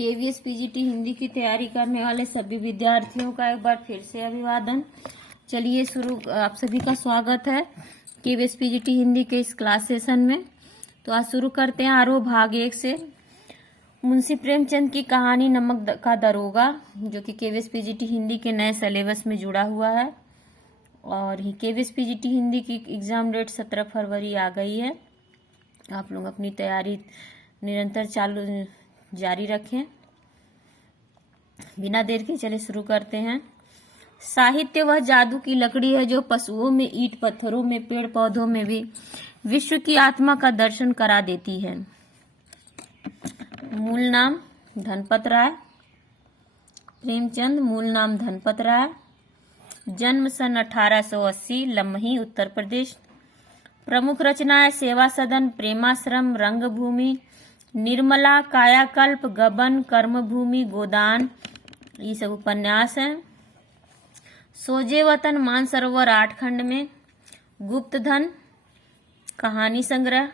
KVS PGT Hindi की तैयारी करने वाले सभी विद्यार्थियों का एक बार फिर से अभिवादन। चलिए आप सभी का स्वागत है केवीएस पीजीटी हिंदी के इस क्लास सेशन में। तो आज शुरू करते हैं आरोह भाग 1 से। मुंशी प्रेमचंद की कहानी नमक का दरोगा, जो कि केवीएस पीजीटी हिंदी के नए सिलेबस में जुड़ा हुआ है। और केवीएस पीजीटी हिंदी की एग्जाम डेट 17 फरवरी आ गई है। आप लोग अपनी तैयारी निरंतर जारी रखें। बिना देर के चले शुरू करते हैं। साहित्य वह जादू की लकड़ी है जो पशुओं में, ईंट पत्थरों में, पेड़ पौधों में भी विश्व की आत्मा का दर्शन करा देती है। मूल नाम धनपत राय। प्रेमचंद मूल नाम धनपत राय। जन्म सन 1880, लम्ही, उत्तर प्रदेश। प्रमुख रचनाएं सेवा सदन, प्रेमाश्रम, रंगभूमि, निर्मला, कायाकल्प, गबन, कर्मभूमि, गोदान, ये सब उपन्यास हैं। सोजे वतन, मानसरोवर 8 खंड में, गुप्तधन, कहानी संग्रह,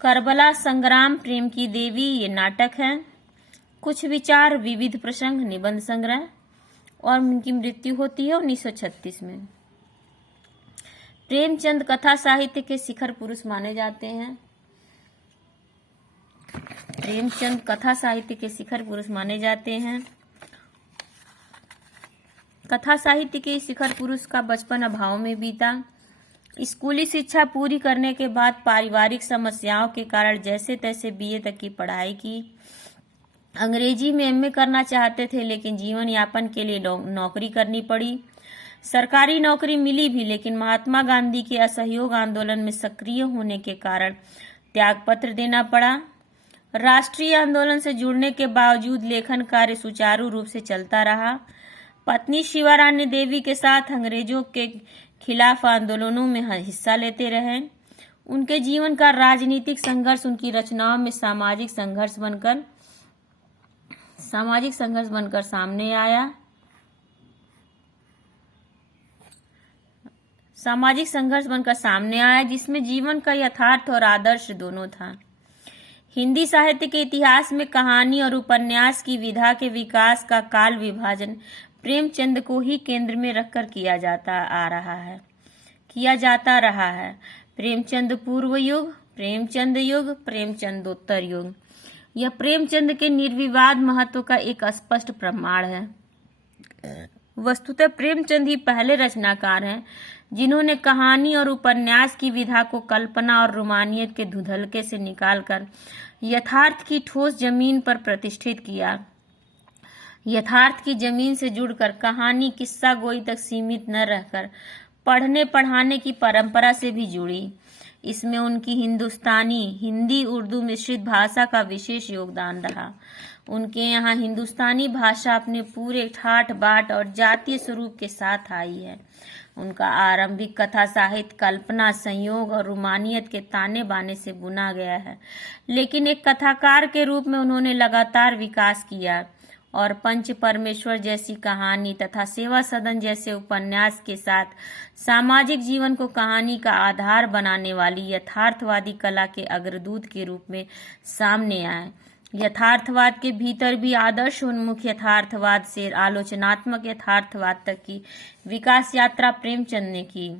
करबला संग्राम, प्रेम की देवी, ये नाटक है। कुछ विचार, विविध प्रसंग, निबंध संग्रह। और उनकी मृत्यु होती है 1936 में। प्रेमचंद कथा साहित्य के शिखर पुरुष माने जाते हैं। प्रेमचंद कथा साहित्य के शिखर पुरुष माने जाते हैं। कथा साहित्य के शिखर पुरुष का बचपन अभाव में बीता। स्कूली शिक्षा पूरी करने के बाद पारिवारिक समस्याओं के कारण जैसे तैसे बीए तक की पढ़ाई की। अंग्रेजी में एमए करना चाहते थे, लेकिन जीवन यापन के लिए नौकरी करनी पड़ी। सरकारी नौकरी मिली भी, लेकिन महात्मा गांधी के असहयोग आंदोलन में सक्रिय होने के कारण त्यागपत्र देना पड़ा। राष्ट्रीय आंदोलन से जुड़ने के बावजूद लेखन कार्य सुचारू रूप से चलता रहा। पत्नी शिवारानी देवी के साथ अंग्रेजों के खिलाफ आंदोलनों में हिस्सा लेते रहे। उनके जीवन का राजनीतिक संघर्ष उनकी रचनाओं में सामाजिक संघर्ष बनकर सामने आया। जिसमें जीवन का यथार्थ और आदर्श दोनों था। हिंदी साहित्य के इतिहास में कहानी और उपन्यास की विधा के विकास का काल विभाजन प्रेमचंद को ही केंद्र में रखकर किया जाता रहा है। प्रेमचंद पूर्व युग, प्रेमचंद युग, प्रेमचंदोत्तर युग। यह प्रेमचंद के निर्विवाद महत्व का एक स्पष्ट प्रमाण है। वस्तुतः प्रेमचंद ही पहले रचनाकार हैं जिन्होंने कहानी और उपन्यास की विधा को कल्पना और रोमानियत के धुंधलके से निकालकर यथार्थ की ठोस जमीन पर प्रतिष्ठित किया। यथार्थ की जमीन से जुड़कर कहानी किस्सा गोई तक सीमित न रहकर पढ़ने पढ़ाने की परंपरा से भी जुड़ी। इसमें उनकी हिंदी उर्दू मिश्रित भाषा का विशेष योगदान रहा। उनके यहाँ हिंदुस्तानी भाषा अपने पूरे ठाठ बाट और जातीय स्वरूप के साथ आई है। उनका आरंभिक कथा साहित्य कल्पना, संयोग और रोमानियत के ताने बाने से बुना गया है, लेकिन एक कथाकार के रूप में उन्होंने लगातार विकास किया और पंच परमेश्वर जैसी कहानी तथा सेवा सदन जैसे उपन्यास के साथ सामाजिक जीवन को कहानी का आधार बनाने वाली यथार्थवादी कला के अग्रदूत के रूप में सामने आए। यथार्थवाद के भीतर भी आदर्श उन्मुख यथार्थवाद से आलोचनात्मक यथार्थवाद तक की विकास यात्रा प्रेमचंद ने की।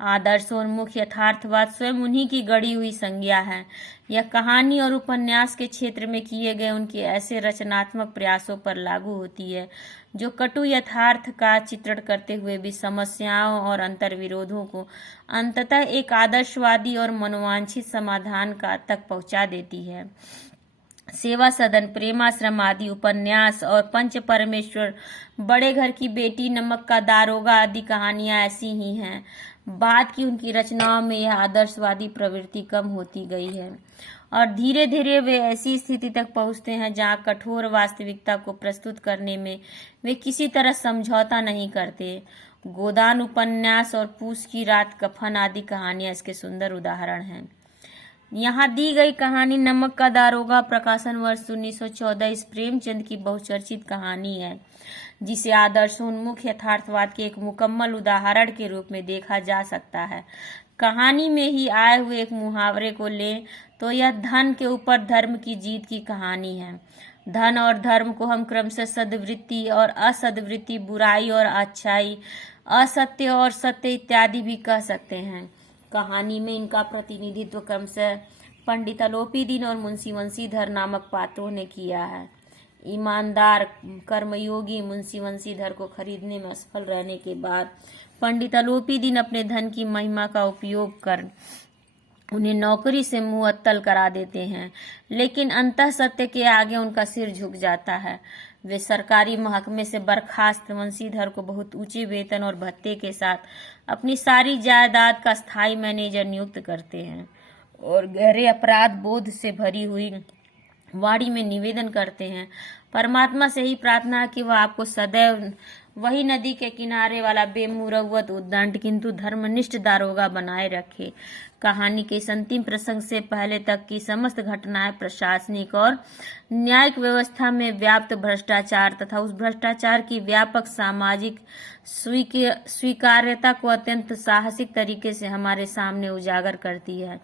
आदर्शोन्मुख यथार्थवाद स्वयं उन्हीं की गढ़ी हुई संज्ञा है। यह कहानी और उपन्यास के क्षेत्र में किए गए उनके ऐसे रचनात्मक प्रयासों पर लागू होती है जो कटु यथार्थ का चित्रण करते हुए भी समस्याओं और अंतर्विरोधों को अंततः एक आदर्शवादी और मनोवांछित समाधान तक पहुंचा देती है। सेवा सदन, प्रेमाश्रम आदि उपन्यास और पंच परमेश्वर, बड़े घर की बेटी, नमक का दारोगा आदि कहानियां ऐसी ही हैं। बाद की उनकी रचनाओं में यह आदर्शवादी प्रवृत्ति कम होती गई है और धीरे धीरे वे ऐसी स्थिति तक पहुंचते हैं जहां कठोर वास्तविकता को प्रस्तुत करने में वे किसी तरह समझौता नहीं करते। गोदान उपन्यास और पूस की रात, कफन आदि कहानियां इसके सुंदर उदाहरण हैं। यहाँ दी गई कहानी नमक का दारोगा प्रकाशन वर्ष 1914 इस प्रेमचंद की बहुचर्चित कहानी है, जिसे आदर्शोन्मुख यथार्थवाद के एक मुकम्मल उदाहरण के रूप में देखा जा सकता है। कहानी में ही आए हुए एक मुहावरे को लें तो यह धन के ऊपर धर्म की जीत की कहानी है। धन और धर्म को हम क्रमशः सद्वृत्ति और असद्वृत्ति, बुराई और अच्छाई, असत्य और सत्य इत्यादि भी कह सकते हैं। कहानी में इनका प्रतिनिधित्व क्रमशः पंडित अलोपीदीन और मुंशी वंशीधर नामक पात्रों ने किया है। ईमानदार कर्मयोगी मुंशी वंशीधर को खरीदने में असफल रहने के बाद पंडित अलोपीदीन अपने धन की महिमा का उपयोग कर उन्हें नौकरी से मुअत्तल करा देते हैं, लेकिन अंतः सत्य के आगे उनका सिर झुक जाता है। वे सरकारी महकमे से बर्खास्त वंशीधर को बहुत ऊंचे वेतन और भत्ते के साथ अपनी सारी जायदाद का स्थायी मैनेजर नियुक्त करते हैं और गहरे अपराध बोध से भरी हुई वाणी में निवेदन करते हैं, परमात्मा से ही प्रार्थना कि वह आपको सदैव वही नदी के किनारे वाला बेमुरव्वत उद्दंड किंतु धर्मनिष्ठ दारोगा बनाए रखे। कहानी के इस अंतिम प्रसंग से पहले तक की समस्त घटनाएं प्रशासनिक और न्यायिक व्यवस्था में व्याप्त भ्रष्टाचार तथा उस भ्रष्टाचार की व्यापक सामाजिक स्वीकार्यता को अत्यंत साहसिक तरीके से हमारे सामने उजागर करती है।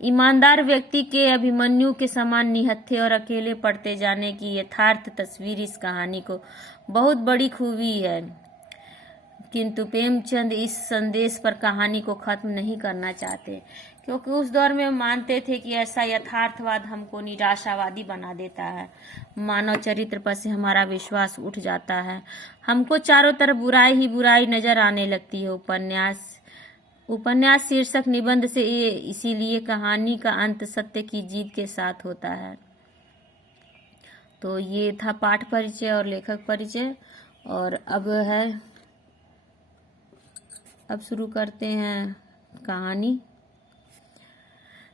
ईमानदार व्यक्ति के अभिमन्यु के समान निहत्थे और अकेले पड़ते जाने की यथार्थ तस्वीर इस कहानी को बहुत बड़ी खूबी है, किंतु प्रेमचंद इस संदेश पर कहानी को खत्म नहीं करना चाहते, क्योंकि उस दौर में मानते थे कि ऐसा यथार्थवाद हमको निराशावादी बना देता है। मानव चरित्र पर से हमारा विश्वास उठ जाता है, हमको चारों तरफ बुराई ही बुराई नजर आने लगती है। उपन्यास शीर्षक निबंध से इसीलिए कहानी का अंत सत्य की जीत के साथ होता है। तो ये था पाठ परिचय और लेखक परिचय, और अब शुरू करते हैं कहानी।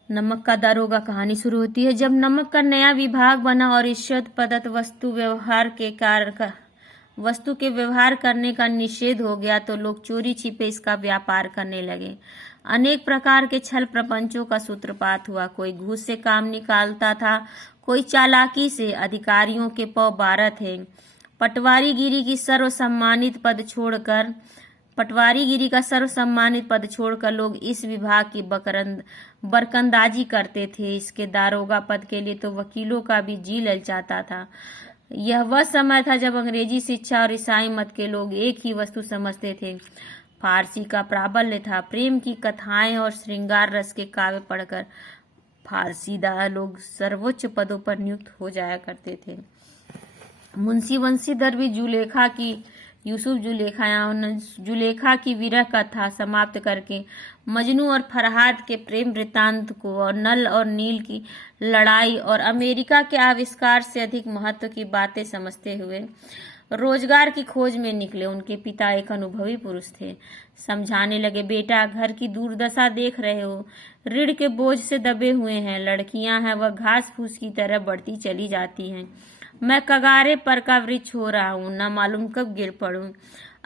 नमक का दारोगा कहानी शुरू होती है। जब नमक का नया विभाग बना और ईश्वर प्रदत्त वस्तु के व्यवहार करने का निषेध हो गया तो लोग चोरी छिपे इसका व्यापार करने लगे। अनेक प्रकार के छल प्रपंचों का सूत्रपात हुआ। कोई घूस से काम निकालता था, कोई चालाकी से। अधिकारियों के पौ 12 थे। पटवारीगिरी का सर्वसम्मानित पद छोड़कर लोग इस विभाग की बरकंदाजी करते थे। इसके दारोगा पद के लिए तो वकीलों का भी जी ललचाता था। यह वह समय था जब अंग्रेजी शिक्षा और ईसाई मत के लोग एक ही वस्तु समझते थे। फारसी का प्राबल्य था। प्रेम की कथाएं और श्रृंगार रस के काव्य पढ़कर फारसीदार लोग सर्वोच्च पदों पर नियुक्त हो जाया करते थे। मुंशी वंशीधर भी जुलेखा की विरह कथा समाप्त करके मजनू और फरहाद के प्रेम वृत्तांत को और नल और नील की लड़ाई और अमेरिका के आविष्कार से अधिक महत्व की बातें समझते हुए रोजगार की खोज में निकले। उनके पिता एक अनुभवी पुरुष थे। समझाने लगे, बेटा घर की दुर्दशा देख रहे हो, ऋण के बोझ से दबे हुए हैं। लड़कियां हैं वह घास फूस की तरह बढ़ती चली जाती हैं। मैं कगारे पर का वृक्ष हो रहा हूँ, न मालूम कब गिर पड़ूं।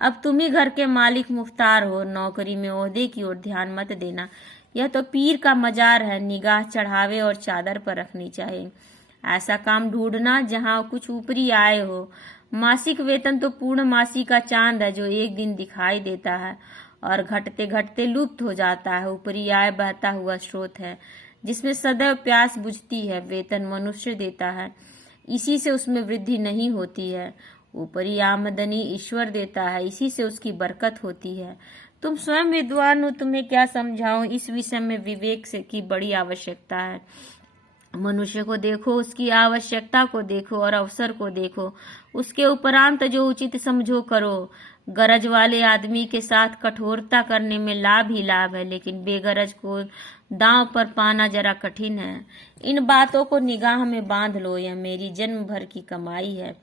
अब तुम ही घर के मालिक मुख्तार हो। नौकरी में ओहदे की ओर ध्यान मत देना, यह तो पीर का मजार है। निगाह चढ़ावे और चादर पर रखनी चाहिए। ऐसा काम ढूंढना जहाँ कुछ ऊपरी आय हो। मासिक वेतन तो पूर्ण मासी का चांद है जो एक दिन दिखाई देता है और घटते घटते लुप्त हो जाता है। ऊपरी आय बहता हुआ स्रोत है जिसमें सदैव प्यास बुझती है। वेतन मनुष्य देता है, इसी से उसमें वृद्धि नहीं होती है। ऊपरी आमदनी ईश्वर देता है, इसी से उसकी बरकत होती है। तुम स्वयं विद्वान हो, तुम्हें क्या समझाऊं। इस विषय में विवेक से की बड़ी आवश्यकता है। मनुष्य को देखो, उसकी आवश्यकता को देखो और अवसर को देखो। उसके उपरांत जो उचित समझो करो। गरज वाले आदमी के साथ कठोरता करने में लाभ ही लाभ है, लेकिन बेगरज को दांव पर पाना जरा कठिन है। इन बातों को निगाह में बांध लो, यह मेरी जन्म भर की कमाई है।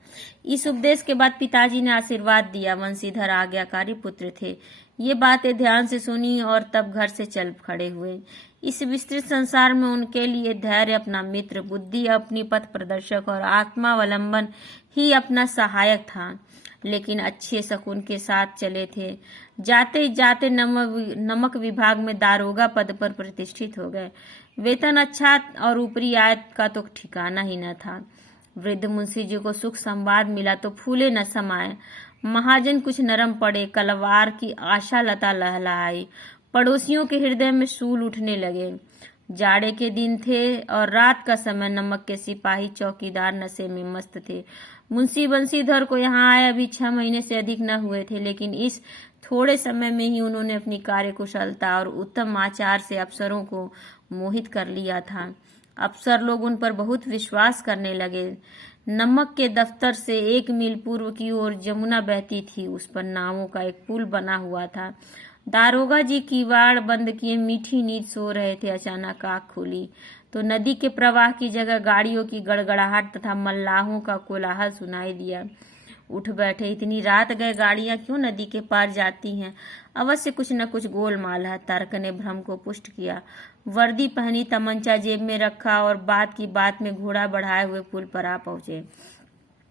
इस उपदेश के बाद पिताजी ने आशीर्वाद दिया। वंशीधर आज्ञाकारी पुत्र थे। ये बातें ध्यान से सुनी और तब घर से चल खड़े हुए। इस विस्तृत संसार में उनके लिए धैर्य अपना मित्र, बुद्धि अपनी पथ प्रदर्शक और आत्मावलंबन ही अपना सहायक था। लेकिन अच्छे शकुन के साथ चले थे। जाते जाते नमक विभाग में दारोगा पद पर प्रतिष्ठित हो गए। वेतन अच्छा और ऊपरी आय का तो ठिकाना ही न था। वृद्ध मुंशी जी को सुख संवाद मिला तो फूले न समाये। महाजन कुछ नरम पड़े। कलवार की आशा लता लहलहाई। पड़ोसियों के हृदय में सूल उठने लगे। जाड़े के दिन थे और रात का समय। नमक के सिपाही चौकीदार नशे में मस्त थे। मुंशी बंशीधर को यहाँ आए अभी 6 महीने से अधिक न हुए थे, लेकिन इस थोड़े समय में ही उन्होंने अपनी कार्यकुशलता और उत्तम आचार से अफसरों को मोहित कर लिया था। अफसर लोग उन पर बहुत विश्वास करने लगे। नमक के दफ्तर से 1 मील पूर्व की ओर जमुना बहती थी। उस पर नावों का एक पुल बना हुआ था। दारोगा जी किवाड़ बंद किए मीठी नींद सो रहे थे। अचानक आँख खोली तो नदी के प्रवाह की जगह गाड़ियों की गड़गड़ाहट तथा मल्लाहों का कोलाहल सुनाई दिया। उठ बैठे। इतनी रात गए गाड़ियां क्यों नदी के पार जाती हैं? अवश्य कुछ न कुछ गोलमाल है। तर्क ने भ्रम को पुष्ट किया। वर्दी पहनी, तमंचा जेब में रखा और बात की बात में घोड़ा बढ़ाए हुए पुल पर आ पहुंचे।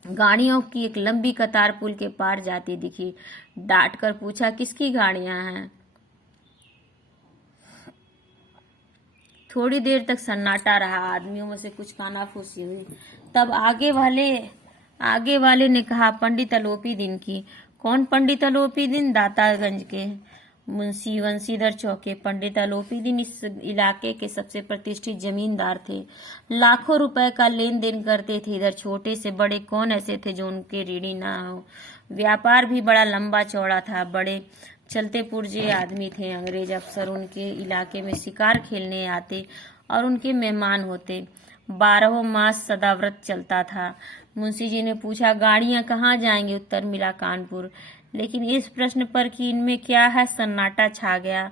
गाड़ियों की एक लंबी कतार पुल के पार जाती दिखी। डांट कर पूछा, किसकी गाड़ियां हैं? थोड़ी देर तक सन्नाटा रहा। आदमियों में से कुछ कानाफूसी हुई। तब आगे वाले ने कहा, पंडित अलोपी दिन की। कौन पंडित अलोपी दिन? दातागंज के मुंशी बंशीधर चौके। पंडित अलोपी दिन इस इलाके के सबसे प्रतिष्ठित जमींदार थे। लाखों रुपए का लेन देन करते थे। इधर छोटे से बड़े कौन ऐसे थे जो उनके ऋणी ना हो। व्यापार भी बड़ा लंबा चौड़ा था। बड़े चलते पुर्जे आदमी थे। अंग्रेज अफसर उनके इलाके में शिकार खेलने आते और उनके मेहमान होते। 12 मास सदाव्रत चलता था। मुंशी जी ने पूछा, गाड़ियां कहाँ जाएंगी? उत्तर मिला, कानपुर। लेकिन इस प्रश्न पर कि इनमें क्या है, सन्नाटा छा गया।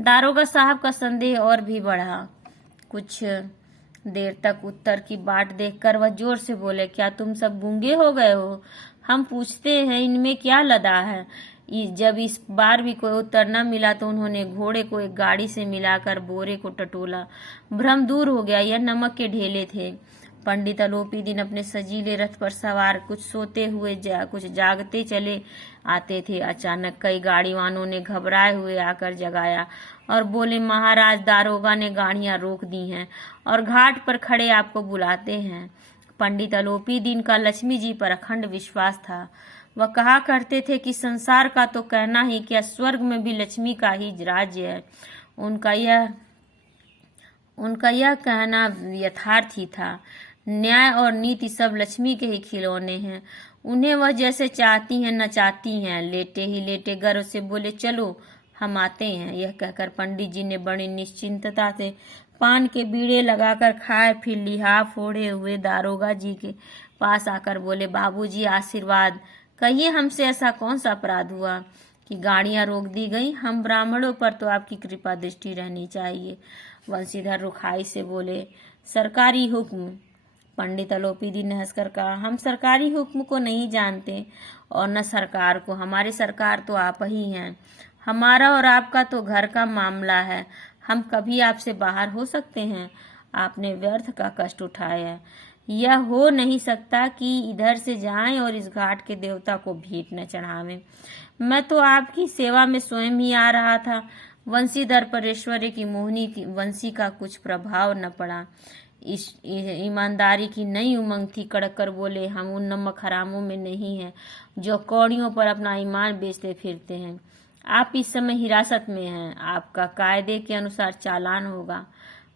दारोगा साहब का संदेह और भी बढ़ा। कुछ देर तक उत्तर की बाट देखकर वह जोर से बोले, क्या तुम सब गूंगे हो गए हो? हम पूछते हैं इनमें क्या लदा है? जब इस बार भी कोई उत्तर न मिला तो उन्होंने घोड़े को एक गाड़ी से मिलाकर बोरे को टटोला। भ्रम दूर हो गया। यह नमक के ढेले थे। पंडित अलोपी दिन अपने सजीले रथ पर सवार, कुछ सोते हुए कुछ जागते चले आते थे। अचानक कई गाड़ीवानों ने घबराए हुए आकर जगाया और बोले, महाराज, दारोगा ने गाड़ियां रोक दी हैं और घाट पर खड़े आपको बुलाते हैं। पंडित अलोपी दिन का लक्ष्मी जी पर अखंड विश्वास था। वह कहा करते थे कि संसार का तो कहना ही क्या, स्वर्ग में भी लक्ष्मी का ही राज्य है। उनका यह कहना यथार्थ ही था। न्याय और नीति सब लक्ष्मी के ही खिलौने हैं। उन्हें वह जैसे चाहती हैं नचाती हैं। लेटे ही लेटे गर्व से बोले, चलो हम आते हैं। यह कहकर पंडित जी ने बड़ी निश्चिंतता से पान के बीड़े लगाकर खाए फिर लिहाफ ओढ़े हुए दारोगा जी के पास आकर बोले, बाबूजी आशीर्वाद। कहिए, हमसे ऐसा कौन सा अपराध हुआ कि गाड़ियां रोक दी गई? हम ब्राह्मणों पर तो आपकी कृपा दृष्टि रहनी चाहिए। बंशीधर रुखाई से बोले, सरकारी हुक्म। पंडित अलोपी दिन ने हंसकर कहा, हम सरकारी हुक्म को नहीं जानते और न सरकार को। हमारी सरकार तो आप ही हैं। हमारा और आपका तो घर का मामला है। हम कभी आपसे बाहर हो सकते हैं? आपने व्यर्थ का कष्ट उठाया है। यह हो नहीं सकता कि इधर से जाएं और इस घाट के देवता को भेंट न चढ़ावें। मैं तो आपकी सेवा में स्वयं ही आ रहा था। वंशीधर पर ऐश्वर्य की मोहनी की वंशी का कुछ प्रभाव न पड़ा। ईमानदारी की नई उमंग थी। कड़क कर बोले, हम उन नमक हरामों में नहीं हैं जो कौड़ियों पर अपना ईमान बेचते फिरते हैं। आप इस समय हिरासत में हैं। आपका कायदे के अनुसार चालान होगा।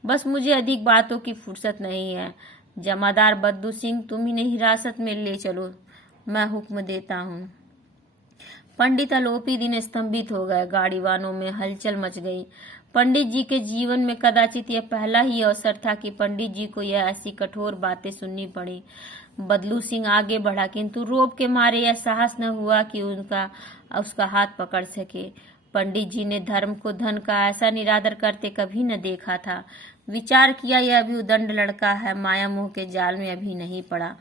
बस मुझे अधिक बातों की फुर्सत नहीं है। जमादार बद्दू सिंह, तुम इन्हें हिरासत में ले चलो, मैं हुक्म देता हूँ। पंडित अलोपी दिन स्तंभित हो गए। गाड़ीवानों में हलचल मच गई। पंडित जी के जीवन में कदाचित यह पहला ही अवसर था कि पंडित जी को यह ऐसी कठोर बातें सुननी पड़ी। बदलू सिंह आगे बढ़ा, किंतु रोब के मारे यह साहस न हुआ कि उसका हाथ पकड़ सके। पंडित जी ने धर्म को धन का ऐसा निरादर करते कभी न देखा था। विचार किया, यह अभी उदंड लड़का है, माया मोह के जाल में अभी नहीं पड़ा,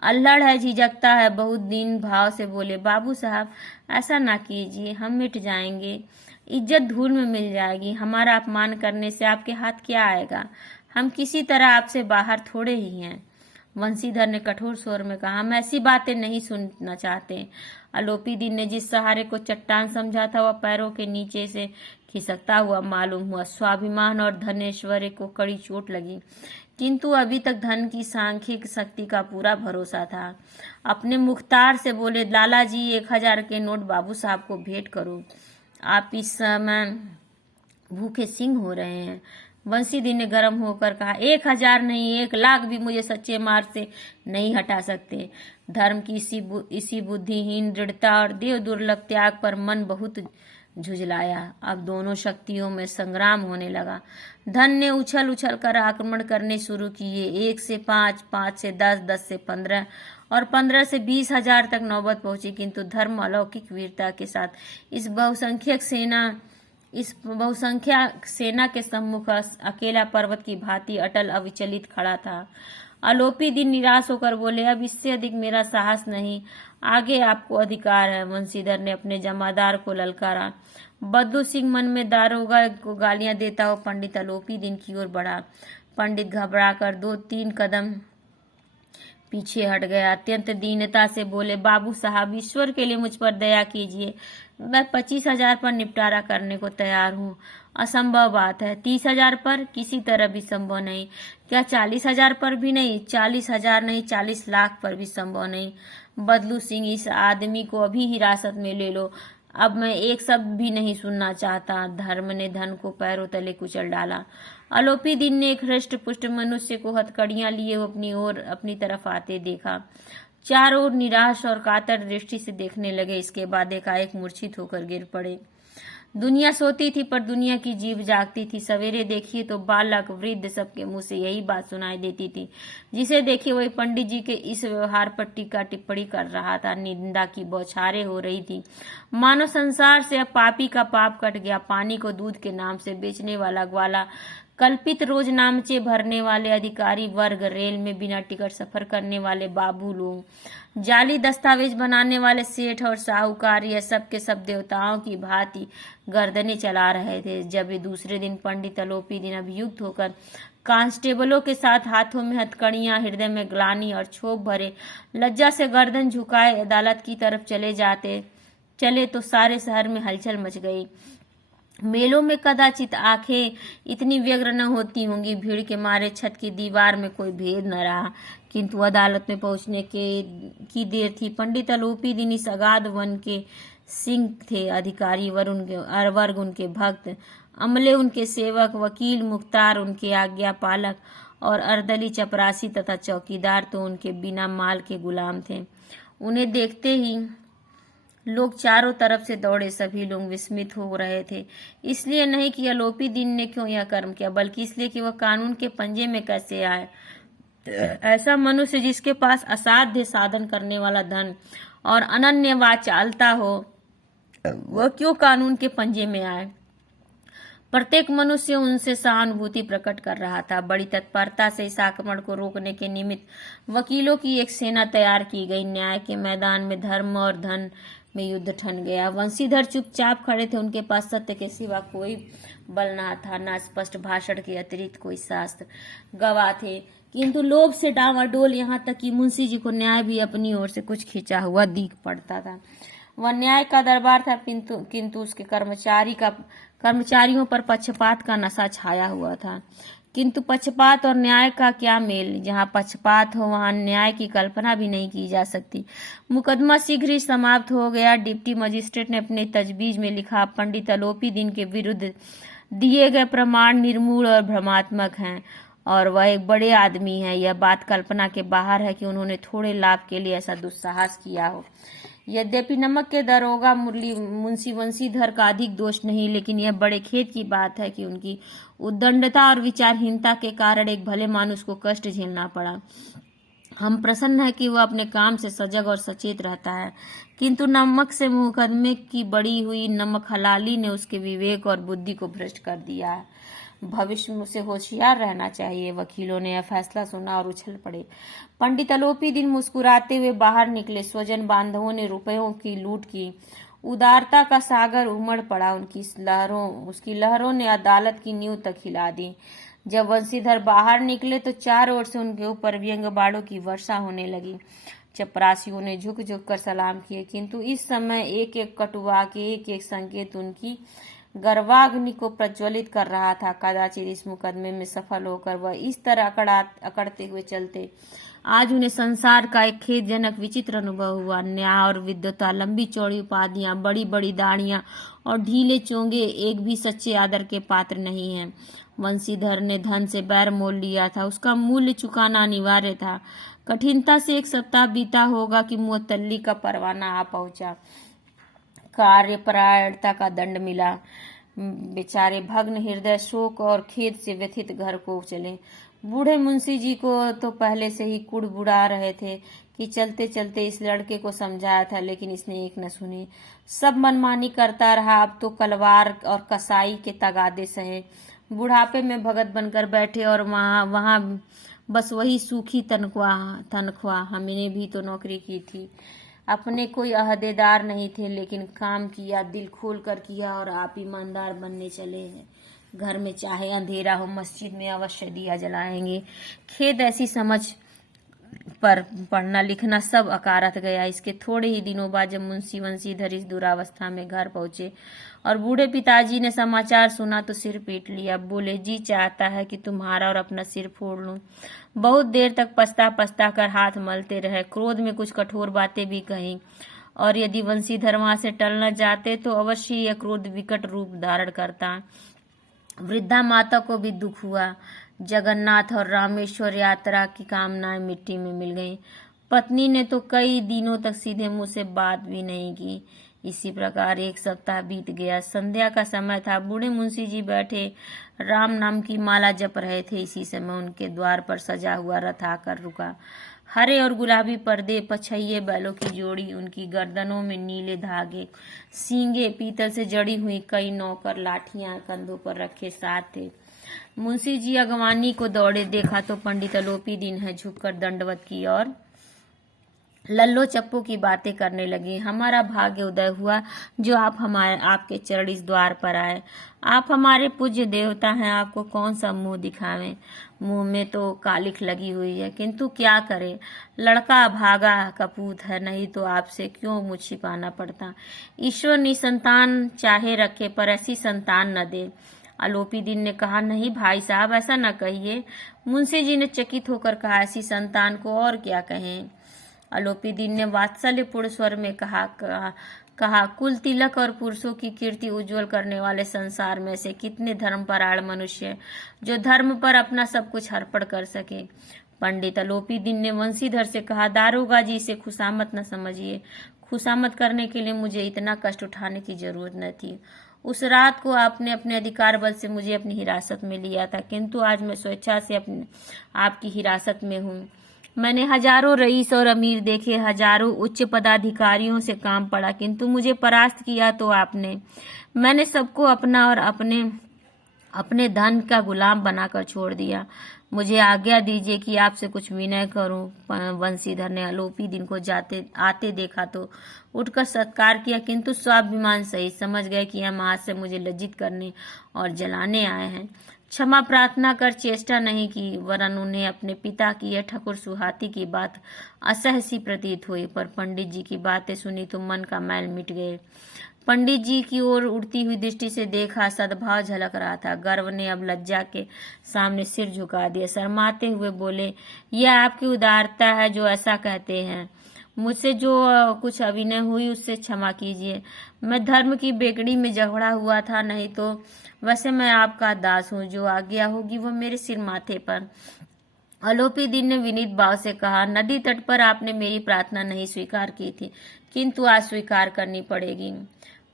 अल्हड़ है, झिझकता है। बहुत दीन भाव से बोले, बाबू साहब ऐसा ना कीजिए, हम मिट जाएंगे, इज्जत धूल में मिल जाएगी। हमारा अपमान करने से आपके हाथ क्या आएगा? हम किसी तरह आपसे बाहर थोड़े ही हैं। वंशीधर ने कठोर स्वर में कहा, हम ऐसी बातें नहीं सुनना चाहते। अलोपी दिन ने जिस सहारे को चट्टान समझा था वह पैरों के नीचे से खिसकता हुआ मालूम हुआ। स्वाभिमान और धनेश्वर्य को कड़ी चोट लगी, किंतु अभी तक धन की सांख्यिक शक्ति का पूरा भरोसा था। अपने मुख्तार से बोले, लाला जी 1000 के नोट बाबू साहब को भेंट करो। आप इस समय भूखे सिंह हो रहे हैं। बंसीधर ने गर्म होकर कहा, 1,000 नहीं, 1,00,000 भी मुझे सच्चे मार्ग से नहीं हटा सकते। धर्म की इसी बुद्धिहीन दृढ़ता और देव दुर्लभ त्याग पर मन बहुत झुझलाया। अब दोनों शक्तियों में संग्राम होने लगा। धन ने उछल उछल कर आक्रमण करने शुरू किए। 1 से 5, 5 से 10, 10 से 15 और 15 से 20,000 तक नौबत पहुंची, किंतु धर्म अलौकिक वीरता के साथ इस बहुसंख्यक सेना के सम्मुख अकेला पर्वत की भांति अटल अविचलित खड़ा था। आलोपी दिन निराश होकर बोले, अब इससे अधिक मेरा साहस नहीं, आगे आपको अधिकार है। बंसीधर ने अपने जमादार को ललकारा। बद्दू सिंह मन में दारोगा को गालियां देता हुआ पंडित आलोपी दिन की ओर बढ़ा। पंडित घबराकर 2-3 कदम पीछे हट गया। अत्यंत दीनता से बोले, बाबू साहब, ईश्वर के लिए मुझ पर दया कीजिए। मैं 25,000 पर निपटारा करने को तैयार हूँ। असंभव बात है। 30,000 पर किसी तरह भी संभव नहीं। क्या 40,000 पर भी नहीं? 40,000 नहीं, 40 लाख पर भी संभव नहीं। बदलू सिंह, इस आदमी को अभी हिरासत में ले लो। अब मैं एक शब्द भी नहीं सुनना चाहता। धर्म ने धन को पैरों तले कुचल डाला। आलोपी दिन ने एक हृष्ट पुष्ट मनुष्य को हथकड़ियां लिए अपनी तरफ आते देखा। चारों ओर निराश और कातर दृष्टि से देखने लगे। इसके बाद एकाएक मूर्छित होकर गिर पड़े। दुनिया सोती थी पर दुनिया की जीभ जागती थी। सवेरे देखिए तो बालक वृद्ध सबके मुंह से यही बात सुनाई देती थी। जिसे देखिए वही पंडित जी के इस व्यवहार पर टीका टिप्पणी कर रहा था। निंदा की बौछारें हो रही थी। मानो संसार से अब पापी का पाप कट गया। पानी को दूध के नाम से बेचने वाला ग्वाला, कल्पित रोजनामचे भरने वाले अधिकारी वर्ग, रेल में बिना टिकट सफर करने वाले बाबू लोग, जाली दस्तावेज बनाने वाले सेठ और साहूकार, यह सब के सब देवताओं की भांति गर्दनें चला रहे थे। जब ये दूसरे दिन पंडित आलोपी दिन अभियुक्त होकर कांस्टेबलों के साथ हाथों में हथकड़ियां, हृदय में ग्लानि और क्षोभ भरे लज्जा से गर्दन झुकाए अदालत की तरफ चले तो सारे शहर में हलचल मच गई। मेलों में कदाचित आंखें इतनी व्यग्र न होती होंगी। भीड़ के मारे छत की दीवार में कोई भेद न रहा, किंतु अदालत में पहुंचने की देर थी। पंडित आलोपी दिन इस अगाध वन के सिंह थे। अधिकारी वर्ग उनके भक्त, अमले उनके सेवक, वकील मुख्तार उनके आज्ञा पालक और अर्दली चपरासी तथा चौकीदार तो उनके बिना माल के गुलाम थे। उन्हें देखते ही लोग चारों तरफ से दौड़े। सभी लोग विस्मित हो रहे थे, इसलिए नहीं कि आलोपी दिन ने क्यों यह कर्म किया, बल्कि इसलिए कि वह कानून के पंजे में कैसे आए। ऐसा मनुष्य जिसके पास असाध्य साधन करने वाला धन और अनन्य वाचालता हो, वह क्यों कानून के पंजे में आए। प्रत्येक मनुष्य उनसे सहानुभूति प्रकट कर रहा था। बड़ी तत्परता से इस आक्रमण को रोकने के निमित्त वकीलों की एक सेना तैयार की गई। न्याय के मैदान में धर्म और धन में युद्ध ठन गया। वंशीधर चुपचाप खड़े थे। उनके पास सत्य के सिवा कोई बल न था, न स्पष्ट भाषण के अतिरिक्त कोई शास्त्र गवाह थे, किंतु लोभ से डावाडोल, यहाँ तक कि मुंशी जी को न्याय भी अपनी ओर से कुछ खींचा हुआ दिख पड़ता था। वह न्याय का दरबार था, किंतु उसके कर्मचारियों पर पक्षपात का नशा छाया हुआ था। किंतु पक्षपात और न्याय का क्या मेल। जहाँ पक्षपात हो वहाँ न्याय की कल्पना भी नहीं की जा सकती। मुकदमा शीघ्र ही समाप्त हो गया। डिप्टी मजिस्ट्रेट ने अपने तजवीज में लिखा, पंडित आलोपी दिन के विरुद्ध दिए गए प्रमाण निर्मूल और भ्रमात्मक हैं और वह एक बड़े आदमी है। यह बात कल्पना के बाहर है कि उन्होंने थोड़े लाभ के लिए ऐसा दुस्साहस किया हो। यद्यपि नमक के दरोगा मुंशी वंशीधर का अधिक दोष नहीं, लेकिन यह बड़े खेद की बात है कि उनकी उद्दंडता और विचारहीनता के कारण एक भले मानुष को कष्ट झेलना पड़ा। हम प्रसन्न है कि वह अपने काम से सजग और सचेत रहता है, किंतु नमक से मुकदमे की बड़ी हुई नमक हलाली ने उसके विवेक और बुद्धि को भ्रष्ट कर दिया है। भविष्य से होशियार रहना चाहिए। वकीलों ने यह फैसला सुना और उछल पड़े। पंडित आलोपी दिन मुस्कुराते हुए बाहर निकले। स्वजन बांधवों ने रुपयों की लूट की। उदारता का सागर उमड़ पड़ा। उसकी लहरों ने अदालत की नींव तक हिला दी। जब वंशीधर बाहर निकले तो चारों ओर से उनके ऊपर व्यंग बाड़ों की वर्षा होने लगी। चपरासियों ने झुक झुक कर सलाम किए, किंतु इस समय एक एक कटुवाक्य, एक एक संकेत उनकी गर्वाग्नि को प्रज्वलित कर रहा था। कदाचित इस मुकदमे में सफल होकर वह इस तरह अकड़ते हुए चलते, आज उन्हें संसार का एक खेदजनक विचित्र अनुभव हुआ। न्याय और विद्वता, लंबी चौड़ी उपाधियां, बड़ी बड़ी दाढ़ियां और ढीले चोंगे एक भी सच्चे आदर के पात्र नहीं हैं। वंशीधर ने धन से बैर मोल लिया था, उसका मूल्य चुकाना अनिवार्य था। कठिनता से 1 सप्ताह बीता होगा कि मुअत्तली का परवाना आ पहुंचा। कार्यपरायणता का दंड मिला। बेचारे भग्न हृदय, शोक और खेद से व्यथित घर को चले। बूढ़े मुंशी जी को तो पहले से ही कुड़बुड़ा रहे थे कि चलते चलते इस लड़के को समझाया था, लेकिन इसने एक न सुनी। सब मनमानी करता रहा। अब तो कलवार और कसाई के तगादे सहे। बुढ़ापे में भगत बनकर बैठे और वहाँ बस वही सूखी तनख्वाह। हमने भी तो नौकरी की थी। अपने कोई अहदेदार नहीं थे, लेकिन काम किया, दिल खोल कर किया और आप ईमानदार बनने चले हैं। घर में चाहे अंधेरा हो, मस्जिद में अवश्य दिया जलाएंगे। खेद ऐसी समझ पर पढ़ना लिखना सब अकारत गया। इसके थोड़े ही दिनों बाद जब मुंशी वंशीधर इस दुरावस्था में घर पहुंचे और बूढ़े पिताजी ने समाचार सुना तो सिर पीट लिया। बोले, जी चाहता है कि तुम्हारा और अपना सिर फोड़ लूं। बहुत देर तक पछता पछता कर हाथ मलते रहे। क्रोध में कुछ कठोर बातें भी कही, और यदि वंशीधर वहां से टल न जाते तो अवश्य यह क्रोध विकट रूप धारण करता। वृद्धा माता को भी दुख हुआ। जगन्नाथ और रामेश्वर यात्रा की कामनाएं मिट्टी में मिल गईं। पत्नी ने तो कई दिनों तक सीधे मुंह से बात भी नहीं की। इसी प्रकार 1 सप्ताह बीत गया। संध्या का समय था। बूढ़े मुंशी जी बैठे राम नाम की माला जप रहे थे। इसी समय उनके द्वार पर सजा हुआ रथ आकर रुका। हरे और गुलाबी पर्दे, पछइये बैलों की जोड़ी, उनकी गर्दनों में नीले धागे, सींगे, पीतल से जड़ी हुई कई नौकर, लाठियां कंधों पर रखे साथ थे। मुंशी जी अगवानी को दौड़े। देखा तो पंडित अलोपी दिन है। झुककर दंडवत की और लल्लो चप्पो की बातें करने लगी। हमारा भाग्य उदय हुआ जो आपके चरण इस द्वार पर आए। आप हमारे पूज्य देवता हैं, आपको कौन सा मुंह दिखावें। मुंह में तो कालिख लगी हुई है, किंतु क्या करे। लड़का भागा कपूत है, नहीं तो आपसे क्यों मुझ छिपाना पड़ता। ईश्वर निसंतान चाहे रखे, पर ऐसी संतान न दे। आलोपी दिन ने कहा, नहीं भाई साहब, ऐसा न कहिए। मुंशी जी ने चकित होकर कहा, ऐसी संतान को और क्या कहें। आलोपी दिन ने वात्सल्यपूर्ण स्वर में कहा, कुल तिलक और पुरुषों की कीर्ति उज्जवल करने वाले संसार में से कितने धर्मपरायण मनुष्य जो धर्म पर अपना सब कुछ अर्पण कर सके। पंडित आलोपी दिन ने वंशीधर से कहा, दारोगा जी, इसे खुशामत न समझिए। खुशामत करने के लिए मुझे इतना कष्ट उठाने की जरूरत न थी। उस रात को आपने अपने अधिकार बल से मुझे अपनी हिरासत में लिया था, किंतु आज मैं स्वेच्छा से आपकी हिरासत में हूँ। मैंने हजारों रईस और अमीर देखे, हजारों उच्च पदाधिकारियों से काम पड़ा, किंतु मुझे परास्त किया तो आपने। मैंने सबको अपना और अपने धन का गुलाम बनाकर छोड़ दिया। मुझे आज्ञा दीजिए कि आपसे कुछ विनय करूं। वंशीधर ने आलोपी दिन को आते देखा तो उठकर सत्कार किया, किंतु स्वाभिमान सही समझ गए कि यह महाशय मुझे लज्जित करने और जलाने आए हैं। क्षमा प्रार्थना कर चेष्टा नहीं की, वरन उन्हें अपने पिता की यह ठकुर सुहाती की बात असह्य सी प्रतीत हुई। पर पंडित जी की बातें सुनी तो मन का मैल मिट गए। पंडित जी की ओर उड़ती हुई दृष्टि से देखा, सद्भाव झलक रहा था। गर्व ने अब लज्जा के सामने सिर झुका दिया। शर्माते हुए बोले, यह आपकी उदारता है जो ऐसा कहते हैं। मुझसे जो कुछ अभिनय हुई उससे क्षमा कीजिए। मैं धर्म की बेकड़ी में झगड़ा हुआ था, नहीं तो वैसे मैं आपका दास हूँ। जो आज्ञा होगी वो मेरे सिर माथे पर। आलोपी दिन ने विनीत भाव से कहा, नदी तट पर आपने मेरी प्रार्थना नहीं स्वीकार की थी, किंतु आज स्वीकार करनी पड़ेगी।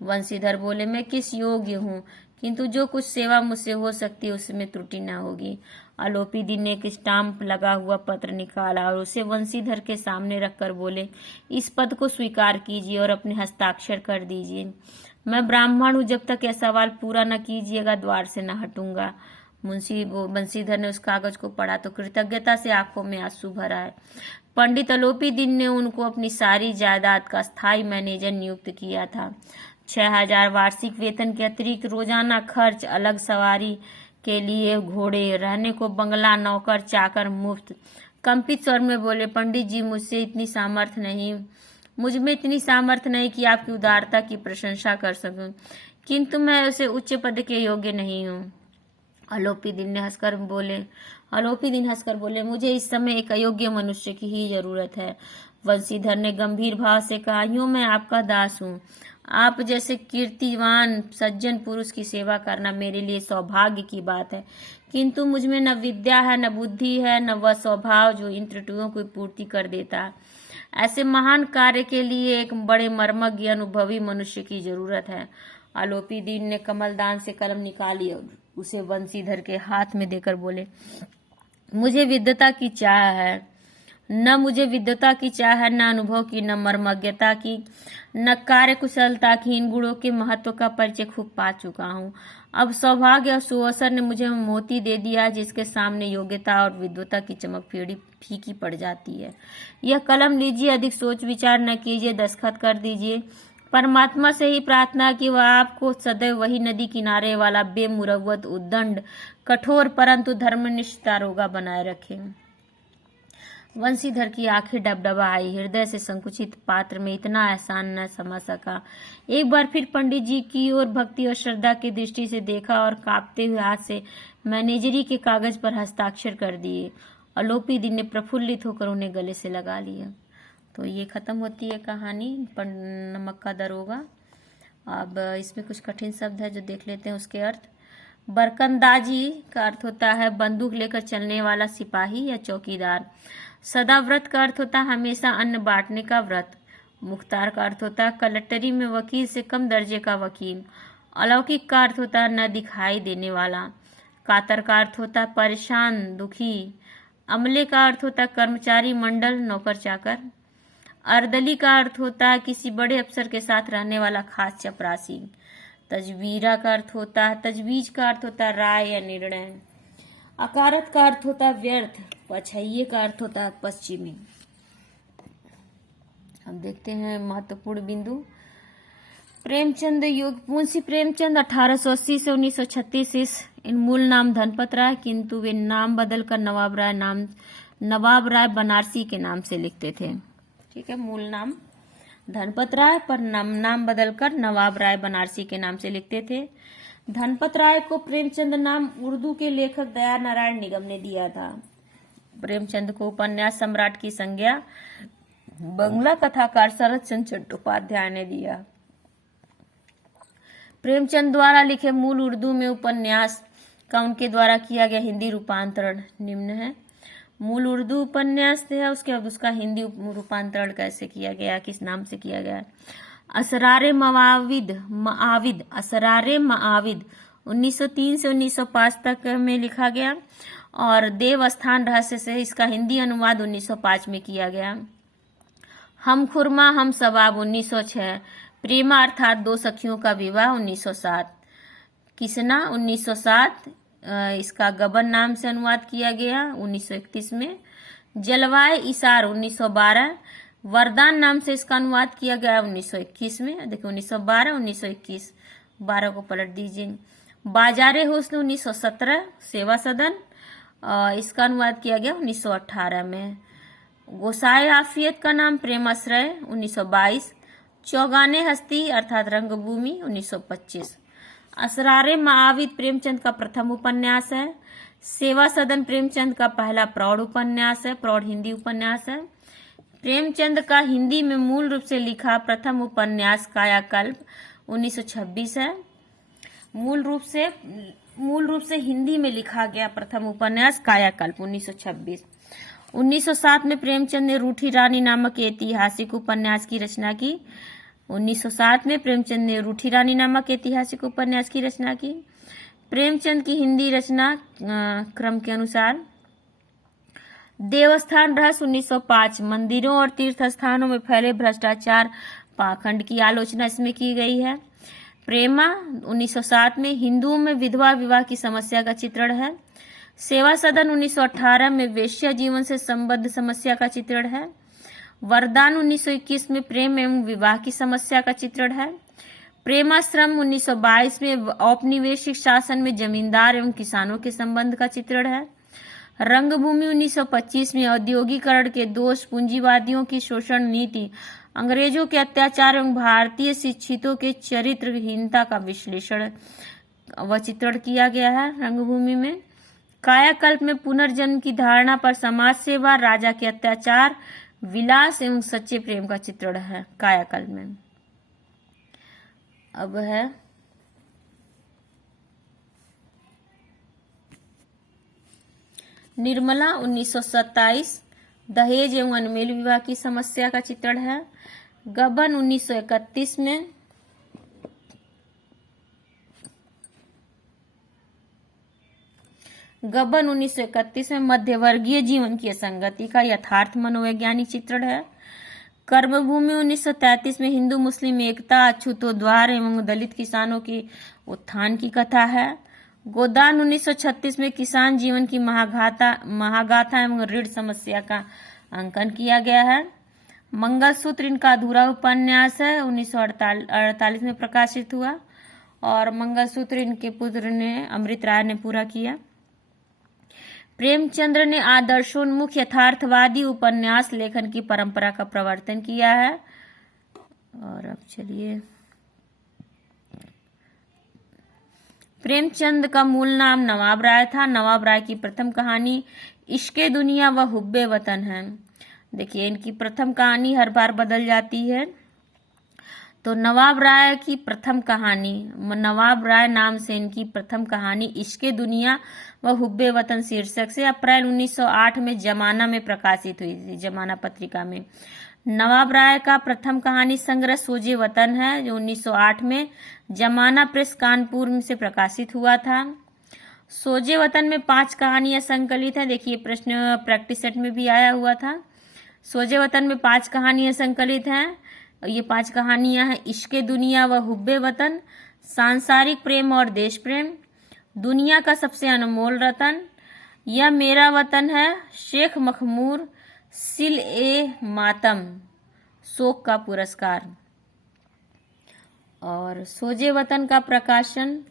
वंशीधर बोले, मैं किस योग्य हूँ, किंतु जो कुछ सेवा मुझसे हो सकती है उसमें त्रुटि न होगी। आलोपी दिन ने एक स्टाम्प लगा हुआ पत्र निकाला और उसे वंशीधर के सामने रखकर बोले, इस पद को स्वीकार कीजिए और अपने हस्ताक्षर कर दीजिए। मैं ब्राह्मण हूँ, जब तक यह सवाल पूरा न कीजिएगा द्वार से न हटूंगा। वंशीधर ने उस कागज को पढ़ा तो कृतज्ञता से आंखों में आंसू भर आए। पंडित आलोपी दिन ने उनको अपनी सारी जायदाद का स्थायी मैनेजर नियुक्त किया था। 6000 वार्षिक वेतन के अतिरिक्त रोजाना खर्च, अलग सवारी के लिए घोड़े, रहने को बंगला, नौकर चाकर मुफ्त। कंपित स्वर में बोले, पंडित जी, मुझ में इतनी सामर्थ्य नहीं कि आपकी उदारता की प्रशंसा कर सकूं, किंतु मैं उसे उच्च पद के योग्य नहीं हूँ। आलोपी दिन हंसकर बोले, मुझे इस समय एक अयोग्य मनुष्य की ही जरूरत है। वंशीधर ने गंभीर भाव से कहा, यूं मैं आपका दास हूँ। आप जैसे कीर्तिवान सज्जन पुरुष की सेवा करना मेरे लिए सौभाग्य की बात है, किंतु मुझ में न विद्या है, न बुद्धि है, न वह स्वभाव जो इन त्रुटियों की पूर्ति कर देता है। ऐसे महान कार्य के लिए एक बड़े मर्मज्ञ अनुभवी मनुष्य की जरूरत है। आलोपी दीन ने कमलदान से कलम निकाली और उसे वंशीधर के हाथ में देकर बोले, मुझे विद्वता की चाह है, न अनुभव की, न मर्मज्ञता की, न कार्य कुशलता की। इन गुणों के महत्व का परिचय खूब पा चुका हूँ। अब सौभाग्य और सुअवसर ने मुझे मोती दे दिया, जिसके सामने योग्यता और विद्वता की चमक फीकी पड़ जाती है। यह कलम लीजिए, अधिक सोच विचार न कीजिए, दस्तखत कर दीजिए। परमात्मा से ही प्रार्थना कि वह आपको सदैव वही नदी किनारे वाला बेमुरव्वत, उद्दंड, कठोर परंतु धर्मनिष्ठ दारोगा बनाए रखे। वंशीधर की आंखें डबडबा आई। हृदय से संकुचित पात्र में इतना एहसान न समा सका। एक बार फिर पंडित जी की ओर भक्ति और श्रद्धा की दृष्टि से देखा और कांपते हुए हाथ से मैनेजरी के कागज पर हस्ताक्षर कर दिए। आलोपी दिन ने प्रफुल्लित होकर उन्हें गले से लगा लिया। तो ये खत्म होती है कहानी नमक का दरोगा। अब इसमें कुछ कठिन शब्द है जो देख लेते हैं उसके अर्थ। बरकंदाजी का अर्थ होता है बंदूक लेकर चलने वाला सिपाही या चौकीदार। सदाव्रत का अर्थ होता है हमेशा अन्न बांटने का व्रत। मुख्तार का अर्थ होता है कलेक्टरी में वकील से कम दर्जे का वकील। अलौकिक का अर्थ होता है न दिखाई देने वाला। कातर का अर्थ होता है परेशान, दुखी। अमले का अर्थ होता है कर्मचारी मंडल, नौकर चाकर। अर्दली का अर्थ होता है किसी बड़े अफसर के साथ रहने वाला खास चपरासी। तजवीज का अर्थ होता है राय या निर्णय। अकारत का अर्थ होता है व्यर्थ। पछइये का अर्थ होता है पश्चिमी। अब देखते हैं महत्वपूर्ण बिंदु। प्रेमचंद युग। मुंशी प्रेमचंद 1880 से 1936 इन मूल नाम धनपत राय, किंतु वे नाम बदलकर नवाब राय बनारसी के नाम से लिखते थे। ठीक है, मूल नाम धनपत राय पर नाम बदलकर नवाब राय बनारसी के नाम से लिखते थे। धनपत राय को प्रेमचंद नाम उर्दू के लेखक दया नारायण निगम ने दिया था। प्रेमचंद को उपन्यास सम्राट की संज्ञा बंगला कथाकार शरद चंद्र चट्टोपाध्याय ने दिया। प्रेमचंद द्वारा लिखे मूल उर्दू में उपन्यास का उनके द्वारा किया गया हिंदी रूपांतरण निम्न है। मूल उर्दू उपन्यास है, उसके बाद उसका हिंदी रूपांतरण कैसे किया गया, किस नाम से किया गया। असरारे माविद 1903 से 1905 तक में लिखा गया और देवस्थान रहस्य से इसका हिंदी अनुवाद 1905 में किया गया। हम खुरमा हम सवाब 1906। प्रेमा अर्थात दो सखियों का विवाह 1907। किसना 1907 इसका गबन नाम से अनुवाद किया गया 1931 में। जलवाए इसार 1912। वरदान नाम से इसका अनुवाद किया गया 1921 में। देखिए 1912 1921 12 को पलट दीजिए। बाजारे हुस्न 1917। सेवा सदन इसका अनुवाद किया गया 1918 में। गोसाए आफियत का नाम प्रेमाश्रय 1922। चौगाने हस्ती अर्थात रंगभूमि 1925। असरारे माविद प्रेमचंद का प्रथम उपन्यास है। सेवा सदन प्रेमचंद का पहला प्रौढ़ उपन्यास है, प्रौढ़ हिंदी उपन्यास है। प्रेमचंद का हिंदी में मूल रूप से लिखा प्रथम उपन्यास कायाकल्प 1926 है। मूल रूप से हिंदी में लिखा गया प्रथम उपन्यास कायाकल्प 1926। 1907 में प्रेमचंद ने रूठी रानी नामक ऐतिहासिक उपन्यास की रचना की। 1907 में प्रेमचंद ने रूठी रानी नामक ऐतिहासिक उपन्यास की रचना की। प्रेमचंद की हिंदी रचना क्रम के अनुसार देवस्थान रहस्य 1905 मंदिरों और तीर्थ स्थानों में फैले भ्रष्टाचार पाखंड की आलोचना इसमें की गई है। प्रेमा 1907 में हिंदुओं में विधवा विवाह की समस्या का चित्रण है। सेवा सदन 1918 में वेश्या जीवन से संबद्ध समस्या का चित्रण है। वरदान 1921 में प्रेम एवं विवाह की समस्या का चित्रण है। प्रेमाश्रम 1922 में औपनिवेशिक शासन में जमींदार एवं किसानों के संबंध का चित्रण है। रंगभूमि 1925 में औद्योगिकरण के दोष, पूंजीवादियों की शोषण नीति, अंग्रेजों के अत्याचार एवं भारतीय शिक्षितों के चरित्रहीनता का विश्लेषण वह चित्रण किया गया है रंगभूमि में। कायाकल्प में पुनर्जन्म की धारणा पर समाज सेवा, राजा के अत्याचार, विलास एवं सच्चे प्रेम का चित्रण है कायाकल्प में। अब है निर्मला 1927, दहेज एवं अनमेल विवाह की समस्या का चित्रण है। गबन 1931 में, गबन 1931 में मध्यवर्गीय जीवन की असंगति का यथार्थ मनोवैज्ञानिक चित्रण है। कर्मभूमि 1933 में हिंदू मुस्लिम एकता, अछूतोद्धार एवं दलित किसानों की उत्थान की कथा है। गोदान 1936 में किसान जीवन की महागाथा एवं ऋण समस्या का अंकन किया गया है। मंगलसूत्र इनका अधूरा उपन्यास है, 1948 में प्रकाशित हुआ और मंगलसूत्र इनके पुत्र ने अमृत राय ने पूरा किया। प्रेमचंद्र ने आदर्शोन्मुख यथार्थवादी उपन्यास लेखन की परंपरा का प्रवर्तन किया है। और अब चलिए, प्रेमचंद का मूल नाम नवाब राय था। नवाब राय की प्रथम कहानी इश्के दुनिया व हुब्बे वतन है। देखिए, इनकी प्रथम कहानी हर बार बदल जाती है। तो नवाब राय की प्रथम कहानी, नवाब राय नाम से इनकी प्रथम कहानी इश्के दुनिया व हुब्बे वतन शीर्षक से अप्रैल 1908 में जमाना में प्रकाशित हुई थी, जमाना पत्रिका में। नवाब राय का प्रथम कहानी संग्रह सोजे वतन है, जो 1908 में जमाना प्रेस कानपुर से प्रकाशित हुआ था। सोजे वतन में 5 कहानियां संकलित हैं। देखिए, प्रश्न प्रैक्टिस सेट में भी आया हुआ था। सोजे वतन में 5 कहानियां संकलित हैं। ये 5 कहानियां हैं इश्के दुनिया व हुब्बे वतन, सांसारिक प्रेम और देश प्रेम, दुनिया का सबसे अनमोल रतन, यह मेरा वतन है, शेख मखमूर, सिल ए मातम, शोक का पुरस्कार। और सोजे वतन का प्रकाशन,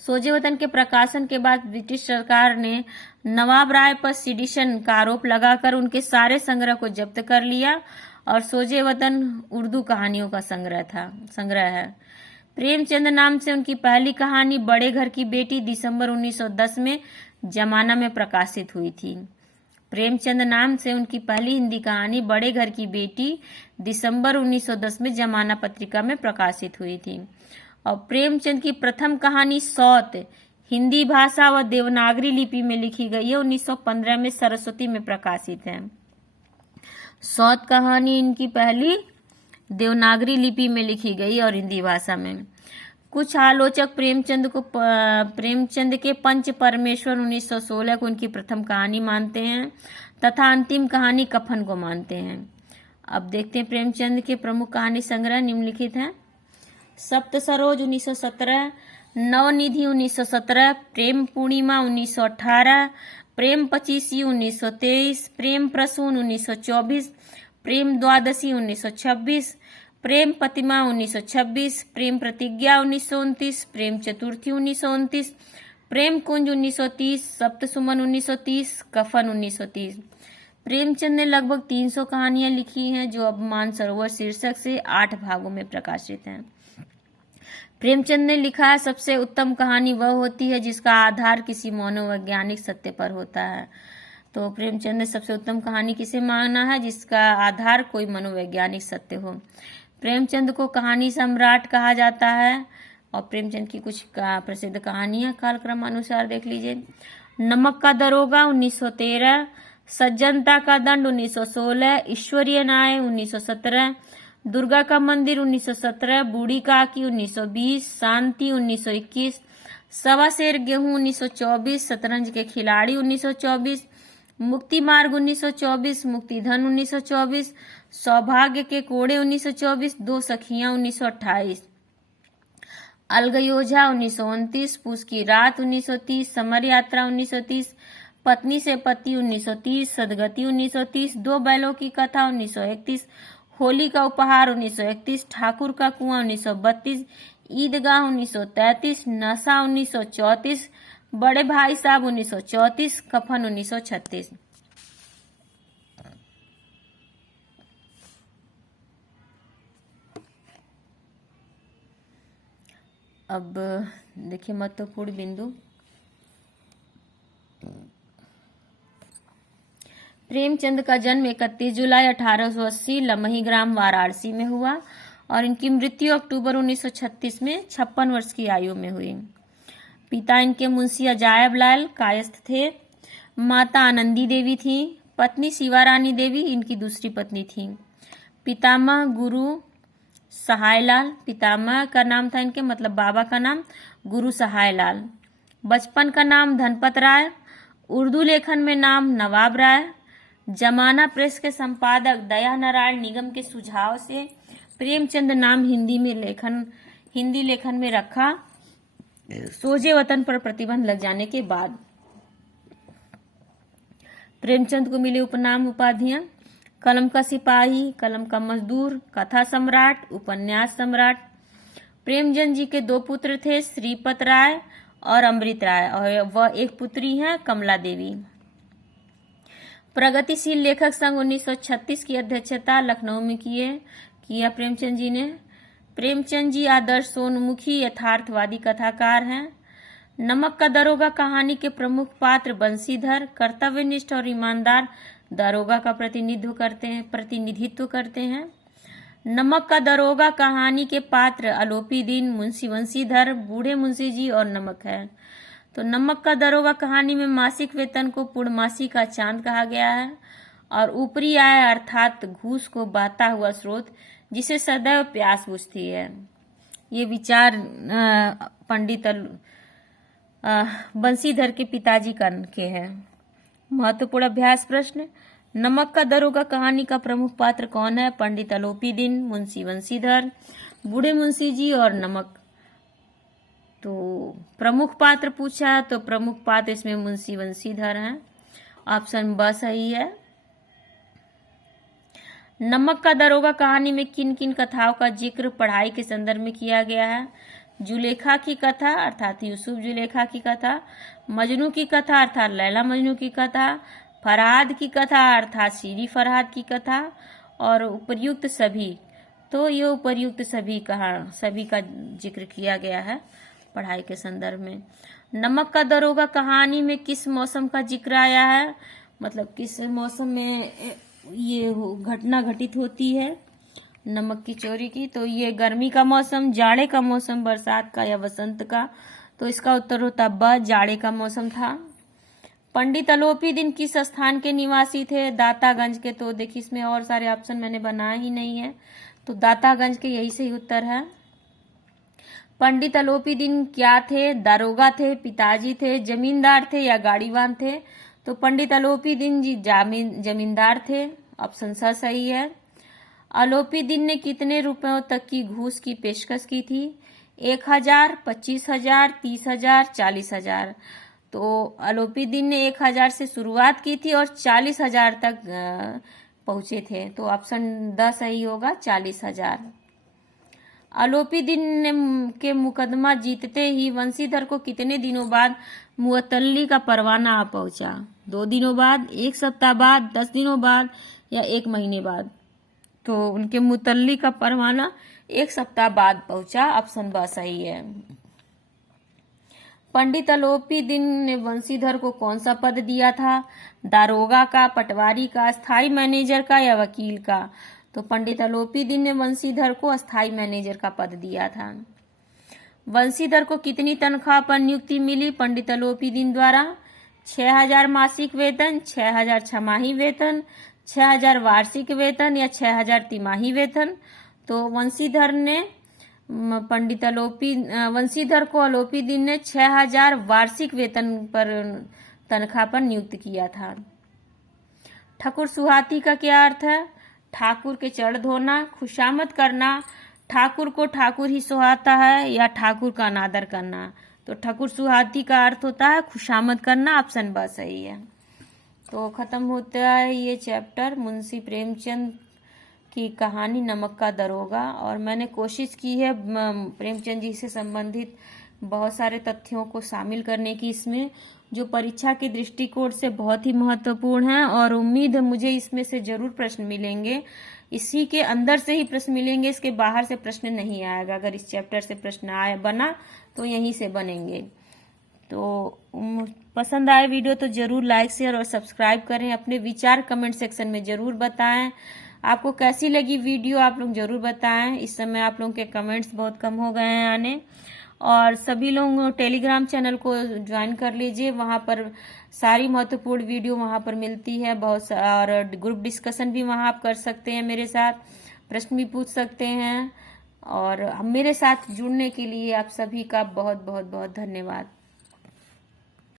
सोजे वतन के प्रकाशन के बाद ब्रिटिश सरकार ने नवाब राय पर सिडिशन का आरोप लगाकर उनके सारे संग्रह को जब्त कर लिया और सोजे वतन उर्दू कहानियों का संग्रह है। प्रेमचंद नाम से उनकी पहली कहानी बड़े घर की बेटी दिसंबर 1910 में जमाना में प्रकाशित हुई थी। प्रेमचंद नाम से उनकी पहली हिंदी कहानी बड़े घर की बेटी दिसंबर 1910 में जमाना पत्रिका में प्रकाशित हुई थी। और प्रेमचंद की प्रथम कहानी सौत हिंदी भाषा व देवनागरी लिपि में लिखी गई है, 1915 में सरस्वती में प्रकाशित है। सौत कहानी इनकी पहली देवनागरी लिपि में लिखी गई और हिंदी भाषा में। कुछ आलोचक प्रेमचंद के पंच परमेश्वर 1916 को उनकी प्रथम कहानी मानते हैं तथा अंतिम कहानी कफन को मानते हैं। अब देखते हैं प्रेमचंद के प्रमुख कहानी संग्रह निम्नलिखित हैं। सप्त सरोज 1917, नवनिधि 1917, प्रेम पूर्णिमा 1918, प्रेम पचीसी 1923, प्रेम प्रसून 1924, प्रेम द्वादशी 1926, प्रेम प्रतिमा 1926, प्रेम प्रतिज्ञा 1929, प्रेम चतुर्थी 1929, प्रेम कुंज 1930, सप्त सुमन 1930, कफन 1930। प्रेमचंद ने लगभग 300 कहानियां लिखी हैं जो अब मानसरोवर शीर्षक से 8 भागों में प्रकाशित हैं। प्रेमचंद ने लिखा है, सबसे उत्तम कहानी वह होती है जिसका आधार किसी मनोवैज्ञानिक सत्य पर होता है। तो प्रेमचंद ने सबसे उत्तम कहानी किसे माना है? जिसका आधार कोई मनोवैज्ञानिक सत्य हो। प्रेमचंद को कहानी सम्राट कहा जाता है। और प्रेमचंद की कुछ प्रसिद्ध कहानियां कालक्रम अनुसार देख लीजिए। नमक का दरोगा 1913, सज्जनता का दंड 1916, ईश्वरीय न्याय 1917, दुर्गा का मंदिर 1917, बूढ़ी काकी 1920, शांति 1921, सवा शेर गेहूं 1924, शतरंज के खिलाड़ी 1924, मुक्ति मार्ग 1924, मुक्तिधन 1924, सौभाग्य के कोड़े 1924, दो सखियां 1928, अलगयोझा 1929, पूस की रात 1930, समर यात्रा 1930, पत्नी से पति 1930, सदगति 1930, दो बैलों की कथा 1931, होली का उपहार 1931, ठाकुर का कुआं 1932, ईदगाह 1933, नशा 1934, बड़े भाई साहब 1934, कफन 1936। अब देखिए महत्वपूर्ण बिंदु। प्रेमचंद का जन्म 31 जुलाई 1880 लमही ग्राम वाराणसी में हुआ और इनकी मृत्यु अक्टूबर 1936 में 56 वर्ष की आयु में हुई। पिता इनके मुंशी अजायब लाल कायस्थ थे। माता आनंदी देवी थी। पत्नी शिवारानी देवी इनकी दूसरी पत्नी थी। पितामह गुरु सहायलाल, पितामह का नाम था इनके मतलब बाबा का नाम गुरु सहायलाल। बचपन का नाम धनपत राय। उर्दू लेखन में नाम नवाब राय। जमाना प्रेस के संपादक दया नारायण निगम के सुझाव से प्रेमचंद नाम हिंदी लेखन में रखा। सोजे वतन पर प्रतिबंध लग जाने के बाद प्रेमचंद को मिले उपनाम उपाधियां: कलम का सिपाही, कलम का मजदूर, कथा सम्राट, उपन्यास सम्राट। प्रेमचंद जी के 2 पुत्र थे, श्रीपत राय और अमृत राय, और वह एक पुत्री है कमला देवी। प्रगतिशील लेखक संघ 1936 की अध्यक्षता लखनऊ में किया प्रेमचंद जी ने। प्रेमचंद जी आदर्श सोनमुखी यथार्थवादी कथाकार हैं। नमक का दरोगा कहानी के प्रमुख पात्र बंसीधर कर्तव्यनिष्ठ और ईमानदार दरोगा का प्रतिनिधित्व करते हैं। नमक का दरोगा कहानी के पात्र आलोपी दीन, मुंशी बंसीधर, बूढ़े मुंशी जी और नमक है। तो नमक का दरोगा कहानी में मासिक वेतन को पूर्णमासी का चांद कहा गया है और ऊपरी आय अर्थात घूस को बहता हुआ स्रोत जिसे सदैव प्यास बुझती है। ये विचार पंडित बंसीधर के पिताजी के हैं। महत्वपूर्ण अभ्यास प्रश्न: नमक का दरोगा कहानी का प्रमुख पात्र कौन है? पंडित आलोपी दीन, मुंशी बंसीधर, बूढ़े मुंशी जी और नमक। तो प्रमुख पात्र पूछा है तो प्रमुख पात्र इसमें मुंशी बंसीधर हैं। ऑप्शन ब सही है। नमक का दरोगा कहानी में किन किन कथाओं का जिक्र पढ़ाई के संदर्भ में किया गया है? जुलेखा की कथा अर्थात यूसुफ जुलेखा की कथा, मजनू की कथा अर्थात लैला मजनू की कथा, फरहाद की कथा अर्थात शीरी फरहाद की कथा और उपर्युक्त सभी। तो ये उपर्युक्त सभी का जिक्र किया गया है पढ़ाई के संदर्भ में। नमक का दरोगा कहानी में किस मौसम का जिक्र आया है? मतलब किस मौसम में ये घटना घटित होती है नमक की चोरी की? तो ये गर्मी का मौसम, जाड़े का मौसम, बरसात का या वसंत का? तो इसका उत्तर होता ब, जाड़े का मौसम था। पंडित आलोपी दीन किस स्थान के निवासी थे? दातागंज के। तो देखिए इसमें और सारे ऑप्शन मैंने बनाए ही नहीं है, तो दातागंज के यही सही उत्तर है। पंडित आलोपी दीन क्या थे? दारोगा थे, पिताजी थे, जमींदार थे या गाड़ीवान थे? तो पंडित आलोपी दीन जी जमींदार थे। ऑप्शन स सही है। आलोपी दीन ने कितने रुपयों तक की घूस की पेशकश की थी? 1000, 25,000, 30,000, 40,000। तो आलोपी दीन ने 1000 से शुरुआत की थी और 40,000 तक पहुंचे थे। तो ऑप्शन द सही होगा, 40,000। आलोपी दीन के मुकदमा जीतते ही वंशीधर को कितने दिनों बाद मुअत्तली का परवाना आ पहुंचा? 2 दिनों बाद, 1 सप्ताह बाद, 10 दिनों बाद या 1 महीने बाद? तो उनके मुअत्तली का परवाना 1 सप्ताह बाद पहुंचा। ऑप्शन ब सही है। पंडित आलोपी दीन ने वंशीधर को कौन सा पद दिया था? दारोगा का, पटवारी का, स्थायी मैनेजर का या वकील का? तो पंडित आलोपी दीन ने वंशीधर को स्थायी मैनेजर का पद दिया था। वंशीधर को कितनी तनख्वाह पर नियुक्ति मिली पंडित आलोपी दीन द्वारा? 6,000 मासिक वेतन, 6,000 छमाही वेतन, 6,000 वार्षिक वेतन या 6,000 तिमाही वेतन? तो वंशीधर को आलोपी दीन ने 6,000 वार्षिक वेतन पर तनख्वाह पर नियुक्त किया था। ठाकुर सुहाती का क्या अर्थ है? ठाकुर के चरण धोना, खुशामद करना, ठाकुर को ठाकुर ही सुहाता है या ठाकुर का अनादर करना? तो ठाकुर सुहाती का अर्थ होता है खुशामद करना। ऑप्शन ब सही है। तो खत्म होता है ये चैप्टर मुंशी प्रेमचंद की कहानी नमक का दरोगा। और मैंने कोशिश की है प्रेमचंद जी से संबंधित बहुत सारे तथ्यों को शामिल करने की इसमें, जो परीक्षा के दृष्टिकोण से बहुत ही महत्वपूर्ण है और उम्मीद है मुझे इसमें से जरूर प्रश्न मिलेंगे, इसी के अंदर से ही प्रश्न मिलेंगे, इसके बाहर से प्रश्न नहीं आएगा। अगर इस चैप्टर से प्रश्न आया बना तो यहीं से बनेंगे। तो पसंद आए वीडियो तो जरूर लाइक शेयर और सब्सक्राइब करें। अपने विचार कमेंट सेक्शन में जरूर बताएं। आपको कैसी लगी वीडियो आप लोग जरूर बताएं। इस समय आप लोगों के कमेंट्स बहुत कम हो गए हैं आने। और सभी लोग टेलीग्राम चैनल को ज्वाइन कर लीजिए, वहां पर सारी महत्वपूर्ण वीडियो वहां पर मिलती है बहुत और ग्रुप डिस्कशन भी वहां आप कर सकते हैं, मेरे साथ प्रश्न भी पूछ सकते हैं। और मेरे साथ जुड़ने के लिए आप सभी का बहुत बहुत बहुत धन्यवाद।